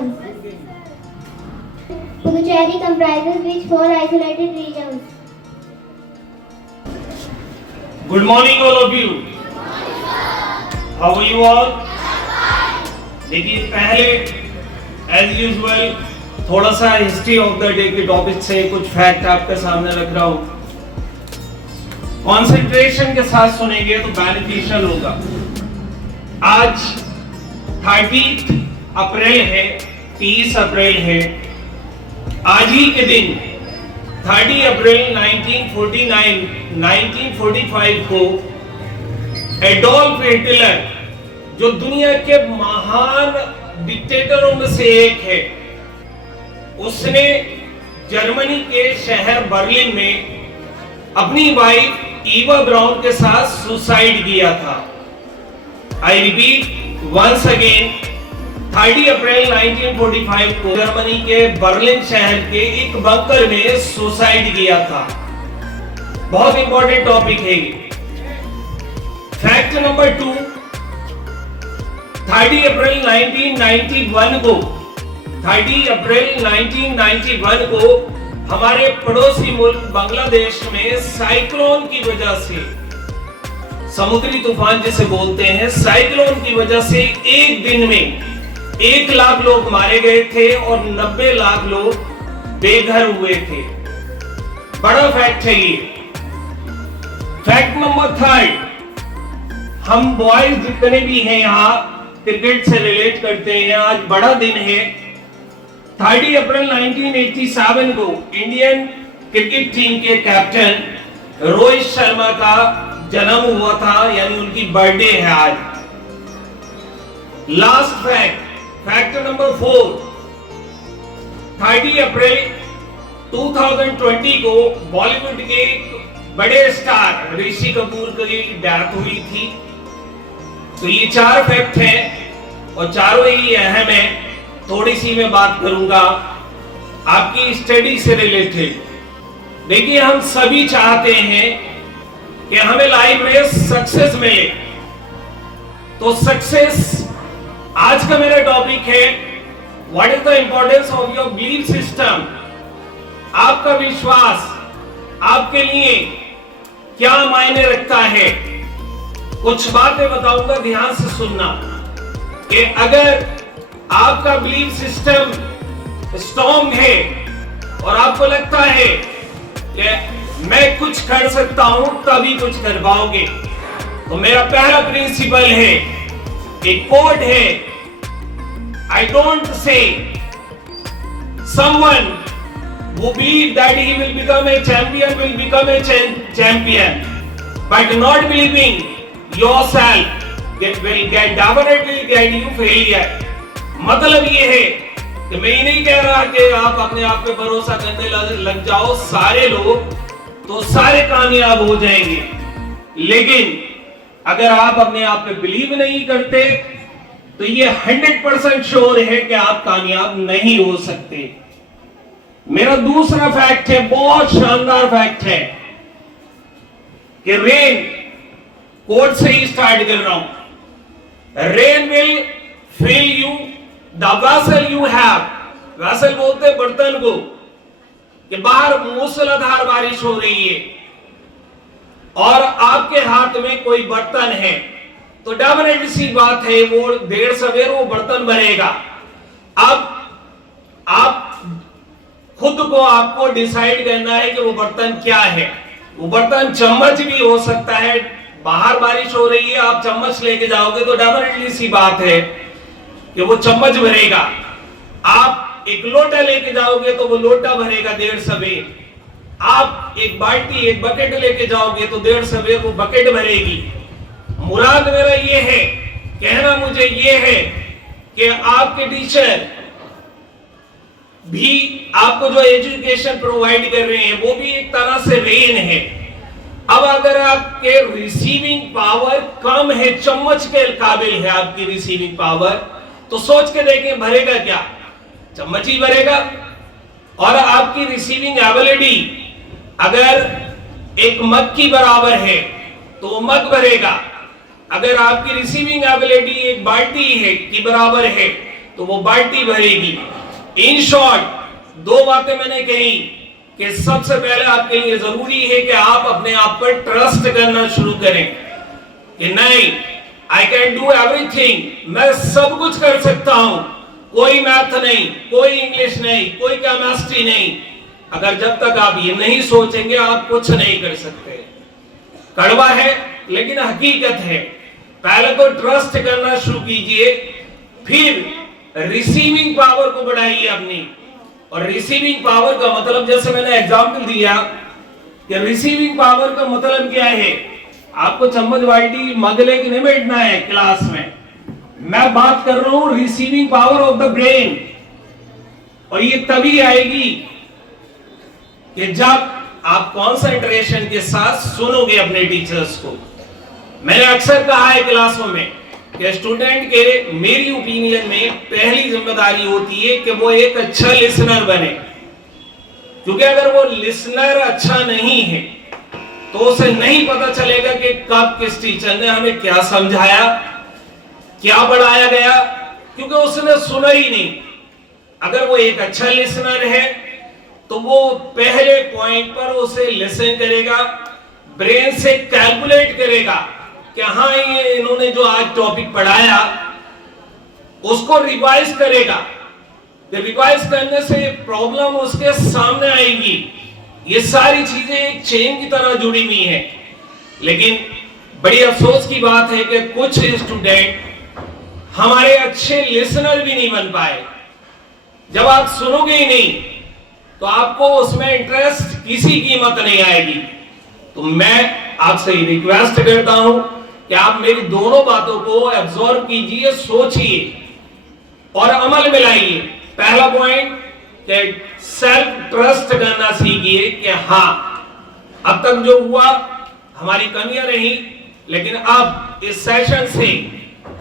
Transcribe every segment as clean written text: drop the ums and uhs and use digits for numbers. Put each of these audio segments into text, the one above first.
regions? Puducherry comprises which four isolated regions? Good morning all of you. How are you all? देखिए पहले as usual थोड़ा सा history of the day के topic से कुछ fact आपके सामने रख रहा हूँ. कंसंट्रेशन के साथ सुनेंगे तो बेनिफिशियल होगा. आज 30 अप्रैल है, 30 अप्रैल है. आज ही के दिन 30 अप्रैल 1945 को एडोल्फ हिटलर, जो दुनिया के महान डिक्टेटरों में से एक है, उसने जर्मनी के शहर बर्लिन में अपनी वाइफ ईवा ब्राउन के साथ सुसाइड किया था. आई रिपीट वंस अगेन, 30 अप्रैल 1945 को जर्मनी के बर्लिन शहर के एक बंकर में सुसाइड किया था. बहुत इंपॉर्टेंट टॉपिक है ये. फैक्ट नंबर 2, 30 अप्रैल 1991 को हमारे पड़ोसी मुल्क बांग्लादेश में साइक्लोन की वजह से, समुद्री तूफान जिसे बोलते हैं, साइक्लोन की वजह से एक दिन में 1 लाख लोग मारे गए थे और 90 लाख लोग बेघर हुए थे. बड़ा फैक्ट है ये. फैक्ट नंबर 3, हम बॉयज जितने भी हैं यहाँ क्रिकेट से रिलेट करते हैं. आज बड़ा दिन है. 30 अप्रैल 1987 को इंडियन क्रिकेट टीम के कैप्टन रोहित शर्मा का जन्म हुआ था, यानी उनकी बर्थडे है आज. लास्ट फैक्ट नंबर 4, 30 अप्रैल 2020 को बॉलीवुड के बड़े स्टार ऋषि कपूर की डेथ हुई थी. तो ये 4 फैक्ट हैं और चारों ही अहम हैं. थोड़ी सी मैं बात करूंगा आपकी स्टडी से रिलेटेड. देखिए, हम सभी चाहते हैं कि हमें लाइफ में सक्सेस मिले. तो सक्सेस आज का मेरा टॉपिक है. What is the importance of your belief system. आपका विश्वास आपके लिए क्या मायने रखता है. कुछ बातें बताऊंगा, ध्यान से सुनना. कि अगर आपका बिलीफ सिस्टम स्ट्रॉन्ग है और आपको लगता है कि मैं कुछ कर सकता हूं, तभी कुछ कर पाओगे. तो मेरा पहला प्रिंसिपल है, एक कोड है, I don't say someone who believe that he will become a champion will become a champion, but not believing yourself that will definitely get you failure. मतलब ये है कि मैं ये नहीं कह रहा कि आप अपने आप पे भरोसा करने लग जाओ, सारे लोग तो सारे कामयाब हो जाएंगे. लेकिन अगर आप अपने आप पे बिलीव नहीं करते तो ये 100% श्योर है कि आप कामयाब नहीं हो सकते. मेरा दूसरा फैक्ट है, बहुत शानदार फैक्ट है, कि रेन, कोट से ही स्टार्ट कर रहा हूं. Rain will fill you the vessel you have. Vessel बोलते हैं बर्तन को, कि बाहर मूसलाधार बारिश हो रही है और आपके हाथ में कोई बर्तन है, तो डेफिनेटली सी बात है वो देर सवेर वो बर्तन भरेगा. अब आप खुद को आपको डिसाइड करना है कि वो बर्तन क्या है. वो बर्तन चम्मच भी हो सकता है. बाहर बारिश हो रही है, आप चम्मच लेके जाओगे तो डेफिनेटली सी बात है कि वो चम्मच भरेगा. आप एक लोटा लेके जाओगे तो वो लोटा भरेगा देर सवेर. आप एक बाल्टी, एक बकेट लेके जाओगे तो देर सवेर वो बकेट भरेगी. मुराद मेरा ये है, कहना मुझे ये है कि आपके टीचर भी आपको जो एजुकेशन प्रोवाइड कर रहे हैं वो भी एक तरह से रेन है. अब अगर आपके रिसीविंग पावर कम है, चम्मच के काबिल है आपकी रिसीविंग पावर, तो सोच के देखें भरेगा क्या? चम्मच ही भरेगा. और आपकी रिसीविंग एबिलिटी अगर एक मग की बराबर है तो मग भरेगा. अगर आपकी रिसीविंग एबिलिटी एक बाल्टी है की बराबर है तो वो बाल्टी भरेगी। इन शॉर्ट 2 बातें मैंने कही कि सबसे पहले आपके लिए जरूरी है कि आप अपने आप पर ट्रस्ट करना शुरू करें कि नहीं, आई कैन डू एवरीथिंग, मैं सब कुछ कर सकता हूं। कोई मैथ नहीं, कोई इंग्लिश नहीं, कोई केमिस्ट्री नहीं। अगर जब तक आप ये नहीं सोचेंगे आप कुछ नहीं कर सकते। कड़वा है लेकिन हकीकत है। पहले तो ट्रस्ट करना शुरू कीजिए, फिर रिसीविंग पावर को बढ़ाइए अपनी। और रिसीविंग पावर का मतलब, जैसे मैंने एग्जांपल दिया कि रिसीविंग पावर का मतलब क्या है। आपको चम्मच बाल्टी मग लेके नहीं बैठना है क्लास में। मैं बात कर रहा हूं receiving power of the brain, और ये तभी आएगी कि जब आप कंसंट्रेशन के साथ सुनोगे अपने टीचर्स को। मैंने अक्सर कहा है क्लासों में कि स्टूडेंट के, मेरी ओपिनियन में, पहली जिम्मेदारी होती है कि वो एक अच्छा लिसनर बने। क्योंकि अगर वो लिसनर अच्छा नहीं है तो उसे नहीं पता चलेगा कि कब किस टीचर ने हमें क्या समझाया, क्या पढ़ाया गया, क्योंकि उसने सुना ही नहीं। अगर वो एक अच्छा लिसनर है तो वो पहले पॉइंट पर उसे लिसन करेगा, ब्रेन से कैलकुलेट करेगा कि हाँ ये इन्होंने जो आज टॉपिक पढ़ाया उसको रिवाइज करेगा। रिवाइज करने से प्रॉब्लम उसके सामने आएगी। ये सारी चीजें एक चेन की तरह जुड़ी हुई हैं। लेकिन बड़ी अफसोस की बात है कि कुछ स्टूडेंट हमारे अच्छे लिसनर भी नहीं बन पाए। जब आप सुनोगे ही नहीं तो आपको उसमें इंटरेस्ट किसी कीमत नहीं आएगी। तो मैं आपसे रिक्वेस्ट करता हूं कि आप मेरी दोनों बातों को एब्जॉर्ब कीजिए, सोचिए और अमल में लाइए। पहला पॉइंट कि सेल्फ ट्रस्ट करना सीखिए कि हाँ, अब तक जो हुआ हमारी कमियां रही, लेकिन अब इस सेशन से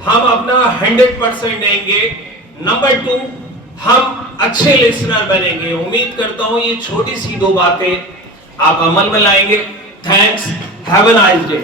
हम अपना 100% देंगे। नंबर 2, हम अच्छे लिसनर बनेंगे। उम्मीद करता हूं ये छोटी सी 2 बातें आप अमल में लाएंगे। Thanks, have a nice day.